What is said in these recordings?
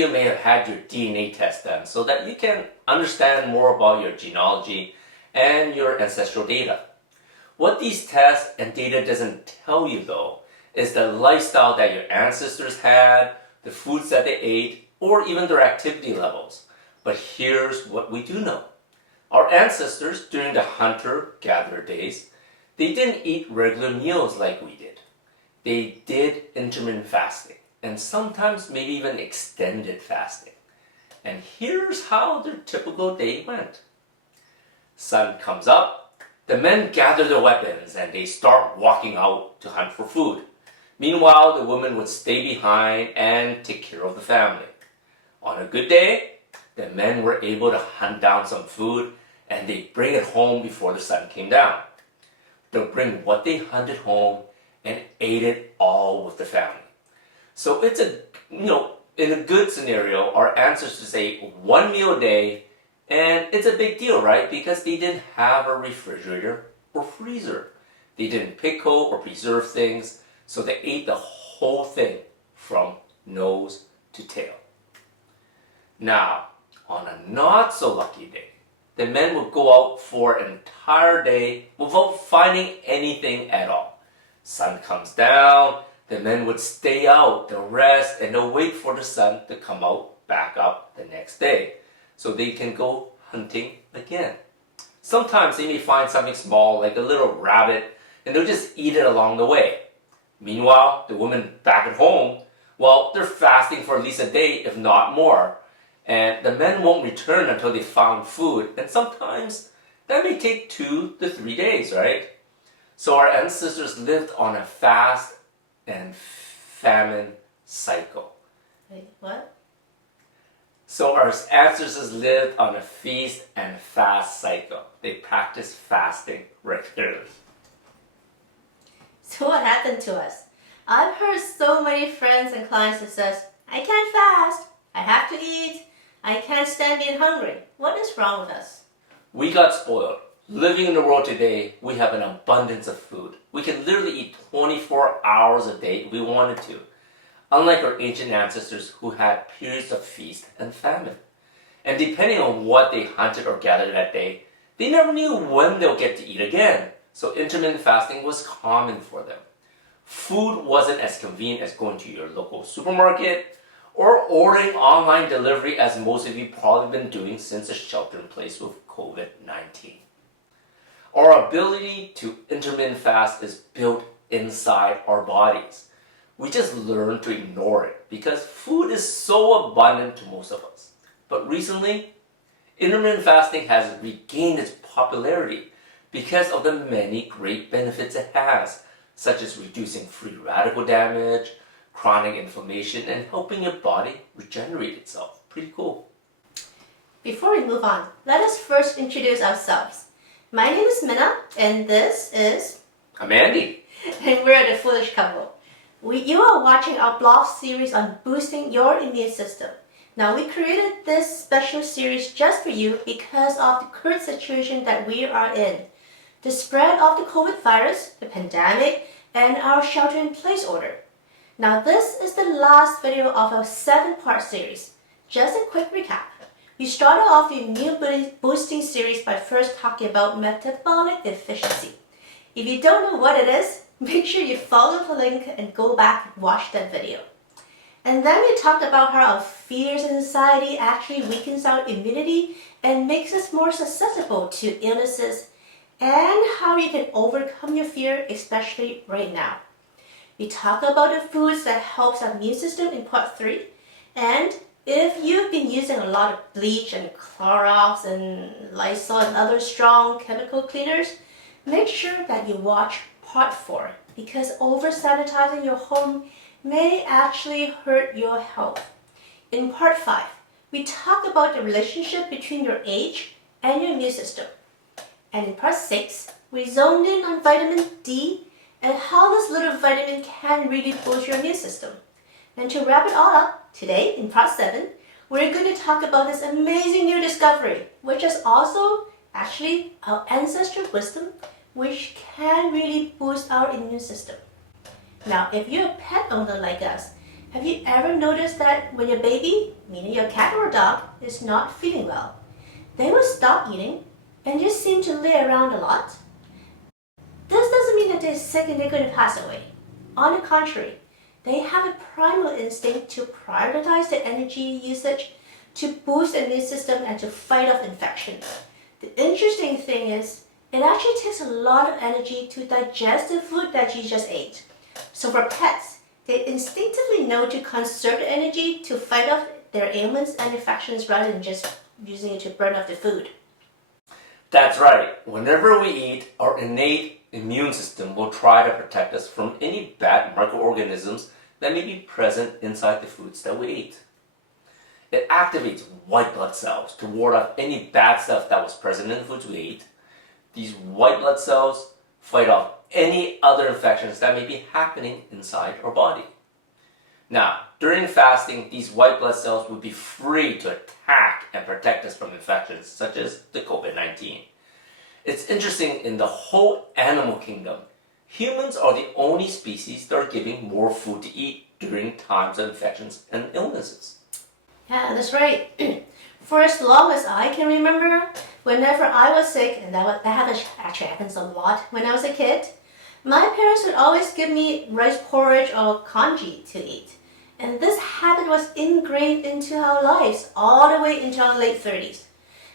you may have had your DNA test done so that you can understand more about your genealogy and your ancestral data. What these tests and data doesn't tell you though is the lifestyle that your ancestors had, the foods that they ate, or even their activity levels. But here's what we do know. Our ancestors during the hunter-gatherer days, they didn't eat regular meals like we did. They did intermittent fasting, and sometimes maybe even extended fasting. And here's how their typical day went. Sun comes up, the men gather their weapons and they start walking out to hunt for food. Meanwhile, the women would stay behind and take care of the family. On a good day, the men were able to hunt down some food and they'd bring it home before the sun came down. They'll bring what they hunted home and ate it all with the family. So it's in a good scenario, our ancestors ate one meal a day, and it's a big deal, right? Because they didn't have a refrigerator or freezer. They didn't pickle or preserve things, so they ate the whole thing from nose to tail. Now, on a not so lucky day, the men would go out for an entire day without finding anything at all. Sun comes down, the men would stay out, they'll rest, and they'll wait for the sun to come out back up the next day so they can go hunting again. Sometimes they may find something small like a little rabbit and they'll just eat it along the way. Meanwhile, the women back at home, well, they're fasting for at least a day, if not more. And the men won't return until they found food, and sometimes that may take 2 to 3 days, right? So our ancestors lived on a fast and famine cycle. Wait, what? So our ancestors lived on a feast and fast cycle. They practiced fasting regularly. So what happened to us? I've heard so many friends and clients that says, I can't fast, I have to eat, I can't stand being hungry. What is wrong with us? We got spoiled. Living in the world today, we have an abundance of food. We can literally eat 24 hours a day if we wanted to. Unlike our ancient ancestors who had periods of feast and famine. And depending on what they hunted or gathered that day, they never knew when they'll get to eat again. So intermittent fasting was common for them. Food wasn't as convenient as going to your local supermarket or ordering online delivery, as most of you probably been doing since the shelter in place with COVID-19. Our ability to intermittent fast is built inside our bodies. We just learn to ignore it because food is so abundant to most of us. But recently, intermittent fasting has regained its popularity because of the many great benefits it has, such as reducing free radical damage, chronic inflammation, and helping your body regenerate itself. Pretty cool. Before we move on, let us first introduce ourselves. My name is Minna, and this is... I'm Andy. And we're the Foolish Couple. You are watching our blog series on boosting your immune system. Now, we created this special series just for you because of the current situation that we are in. The spread of the COVID virus, the pandemic, and our shelter-in-place order. Now, this is the last video of our 7-part series. Just a quick recap. We started off the immune boosting series by first talking about metabolic efficiency. If you don't know what it is, make sure you follow the link and go back and watch that video. And then we talked about how our fears and anxiety actually weakens our immunity and makes us more susceptible to illnesses, and how you can overcome your fear, especially right now. We talked about the foods that helps our immune system in part 3, and if you've been using a lot of bleach and Clorox and Lysol and other strong chemical cleaners, make sure that you watch part 4 because over-sanitizing your home may actually hurt your health. In part 5, we talked about the relationship between your age and your immune system. And in part 6, we zoned in on vitamin D and how this little vitamin can really boost your immune system. And to wrap it all up, today in part 7, we're going to talk about this amazing new discovery, which is also actually our ancestral wisdom, which can really boost our immune system. Now, if you're a pet owner like us, Have you ever noticed that when your baby, meaning your cat or dog, is not feeling well, they will stop eating and just seem to lay around a lot? This doesn't mean that they're sick and they're going to pass away. On the contrary, they have a primal instinct to prioritize their energy usage to boost the immune system and to fight off infections. The interesting thing is, it actually takes a lot of energy to digest the food that you just ate. So for pets, they instinctively know to conserve the energy to fight off their ailments and infections rather than just using it to burn off the food. That's right. Whenever we eat, our innate immune system will try to protect us from any bad microorganisms that may be present inside the foods that we eat. It activates white blood cells to ward off any bad stuff that was present in the foods we ate. These white blood cells fight off any other infections that may be happening inside our body. Now, during fasting, these white blood cells would be free to attack and protect us from infections such as the COVID-19. It's interesting, in the whole animal kingdom, humans are the only species that are giving more food to eat during times of infections and illnesses. Yeah, that's right. For as long as I can remember, whenever I was sick, and actually happens a lot when I was a kid, my parents would always give me rice porridge or congee to eat. And this habit was ingrained into our lives all the way into our late 30s.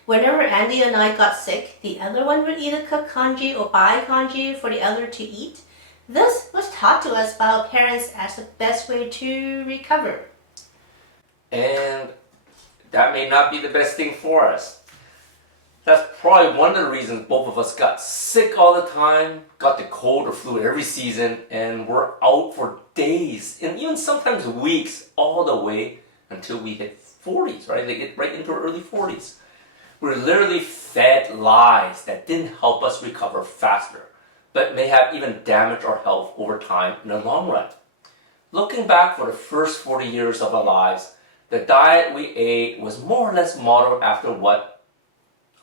Whenever Andy and I got sick, the other one would either cook congee or buy congee for the other to eat. This was taught to us by our parents as the best way to recover. And that may not be the best thing for us. That's probably one of the reasons both of us got sick all the time, got the cold or flu every season, and were out for days and even sometimes weeks, all the way until we hit 40s, right? They get right into our early 40s. We're literally fed lies that didn't help us recover faster, but may have even damaged our health over time in the long run. Looking back for the first 40 years of our lives, the diet we ate was more or less modeled after what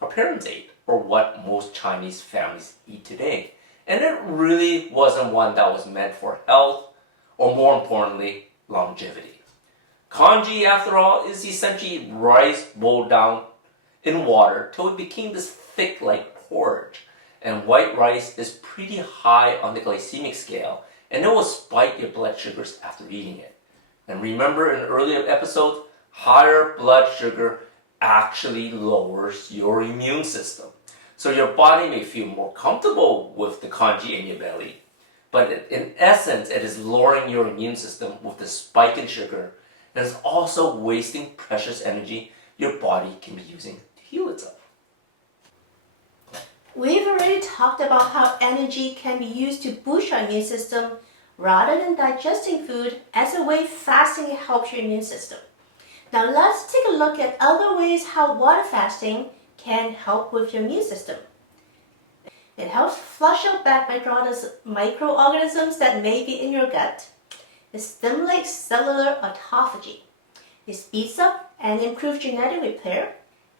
our parents ate, or what most Chinese families eat today. And it really wasn't one that was meant for health, or more importantly, longevity. Congee, after all, is essentially rice boiled down in water till it became this thick like porridge. And white rice is pretty high on the glycemic scale, and it will spike your blood sugars after eating it. And remember in an earlier episode, higher blood sugar actually lowers your immune system. So your body may feel more comfortable with the congee in your belly, but in essence, it is lowering your immune system with the spike in sugar, and it's also wasting precious energy your body can be using to heal itself. We've already talked about how energy can be used to boost our immune system rather than digesting food as a way fasting helps your immune system. Now let's take a look at other ways how water fasting can help with your immune system. It helps flush out bad microorganisms that may be in your gut. It stimulates cellular autophagy. It speeds up and improves genetic repair,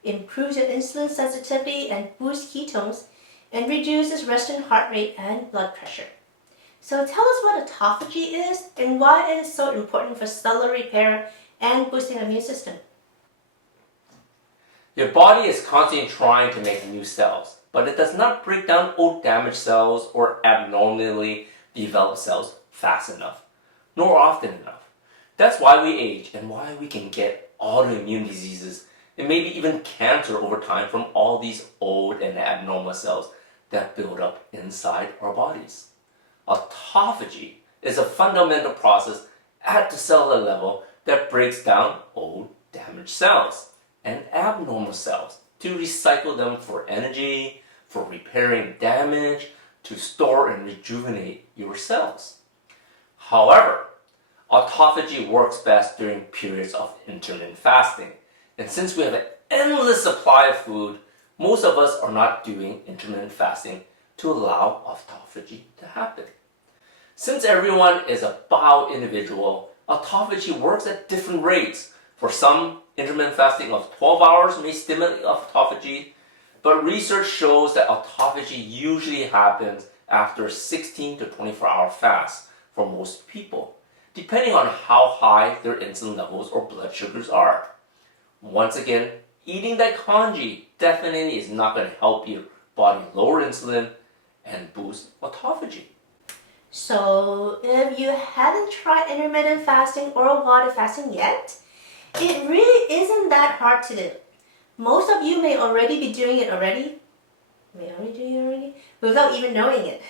improves your insulin sensitivity and boosts ketones, and reduces resting heart rate and blood pressure. So tell us what autophagy is and why it is so important for cellular repair and boosting the immune system. Your body is constantly trying to make new cells, but it does not break down old damaged cells or abnormally developed cells fast enough, nor often enough. That's why we age and why we can get autoimmune diseases and maybe even cancer over time from all these old and abnormal cells that build up inside our bodies. Autophagy is a fundamental process at the cellular level that breaks down old, damaged cells and abnormal cells to recycle them for energy, for repairing damage, to store and rejuvenate your cells. However, autophagy works best during periods of intermittent fasting. And since we have an endless supply of food, most of us are not doing intermittent fasting to allow autophagy to happen. Since everyone is a bio individual, autophagy works at different rates. For some, intermittent fasting of 12 hours may stimulate autophagy, but research shows that autophagy usually happens after a 16 to 24 hour fast for most people. depending on how high their insulin levels or blood sugars are. Once again, eating that congee definitely is not going to help your body lower insulin and boost autophagy. So if you haven't tried intermittent fasting or water fasting yet, it really isn't that hard to do. Most of you may already be doing it without even knowing it.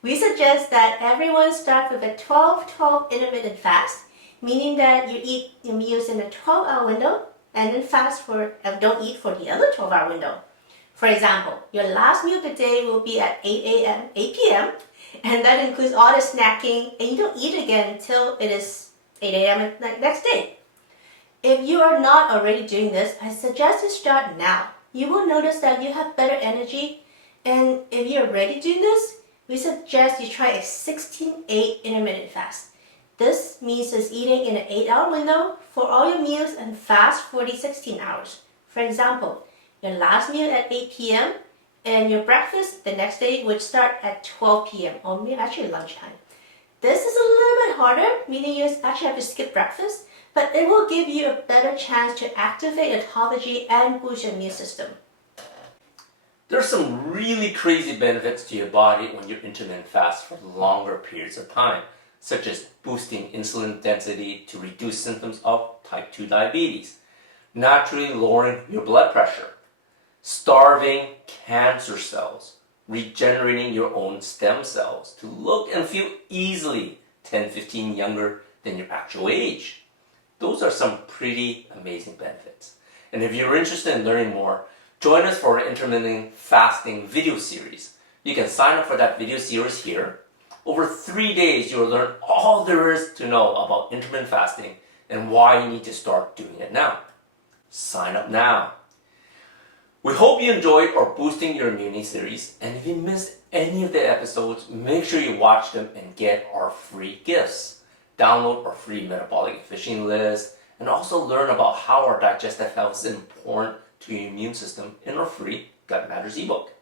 We suggest that everyone start with a 12-12 intermittent fast, meaning that you eat your meals in a 12-hour window and then don't eat for the other 12-hour window. For example, your last meal of the day will be at 8 p.m., and that includes all the snacking, and you don't eat again until it is 8 a.m. next day. If you are not already doing this, I suggest you start now. You will notice that you have better energy, and if you're already doing this, we suggest you try a 16-8 intermittent fast. This means it's eating in an 8-hour window for all your meals and fast for the 16 hours. For example, your last meal at 8 p.m. and your breakfast the next day would start at 12 p.m. or maybe actually lunchtime. This is a little bit harder, meaning you actually have to skip breakfast, but it will give you a better chance to activate autophagy and boost your immune system. There's some really crazy benefits to your body when you intermittent fast for longer periods of time, such as boosting insulin density to reduce symptoms of type 2 diabetes, naturally lowering your blood pressure, starving cancer cells, regenerating your own stem cells to look and feel easily 10-15 younger than your actual age. Those are some pretty amazing benefits. And if you're interested in learning more, join us for our intermittent fasting video series. You can sign up for that video series here. Over 3 days, you will learn all there is to know about intermittent fasting and why you need to start doing it now. Sign up now. We hope you enjoyed our Boosting Your Immunity series, and if you missed any of the episodes, make sure you watch them and get our free gifts. Download our free metabolic efficiency list, and also learn about how our digestive health is important to your immune system in our free Gut Matters ebook,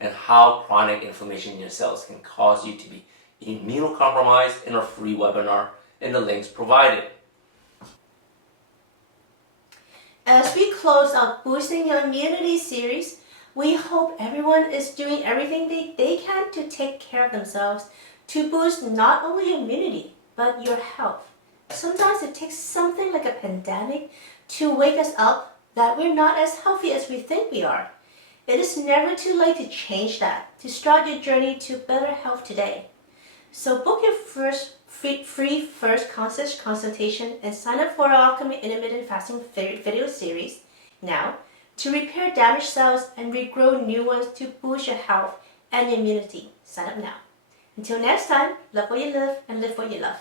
and how chronic inflammation in your cells can cause you to be immunocompromised in our free webinar in the links provided. As we close out Boosting Your Immunity series, we hope everyone is doing everything they can to take care of themselves to boost not only your immunity, but your health. Sometimes it takes something like a pandemic to wake us up that we're not as healthy as we think we are. It is never too late to change that, to start your journey to better health today. So book your first free first consultation and sign up for our upcoming intermittent fasting video series now to repair damaged cells and regrow new ones to boost your health and immunity. Sign up now. Until next time, love what you live and live what you love.